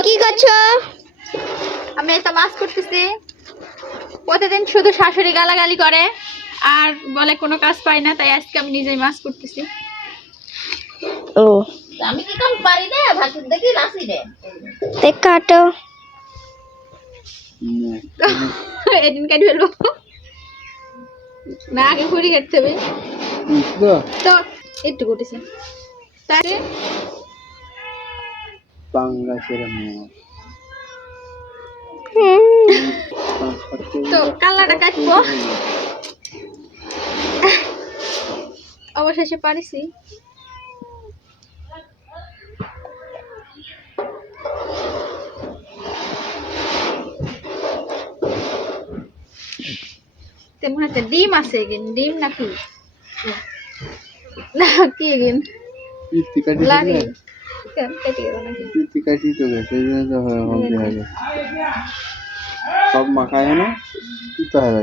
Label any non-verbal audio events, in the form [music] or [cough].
কি করছ? আমি একটা মাছ করতেছি প্রতিদিন শুধু শাশুড়ি গালাগালি করে আর বলে কোনো কাজ পাই না তাই আজকে আমি নিজেই মাছ করতেছি ও। আমি কি কাম পারি না? ভাসুর দেখি রাশি রে তে কাটো। [laughs] এদিন কাটি ফেলব না আগে ফুড়ি কাটতে হবে। তো একটু কটেছে তাই পাঙ্গাসের মেয়ে তো কাল্লাটা কাটবো অবশেষে পারিছি তেমন হচ্ছে ডিম আছে এগিন ডিম নাকি না কি এগিন পিত্তি কাটি লাগে। কেন? কেটে তো গেছে সব মাখায় না? হয়ে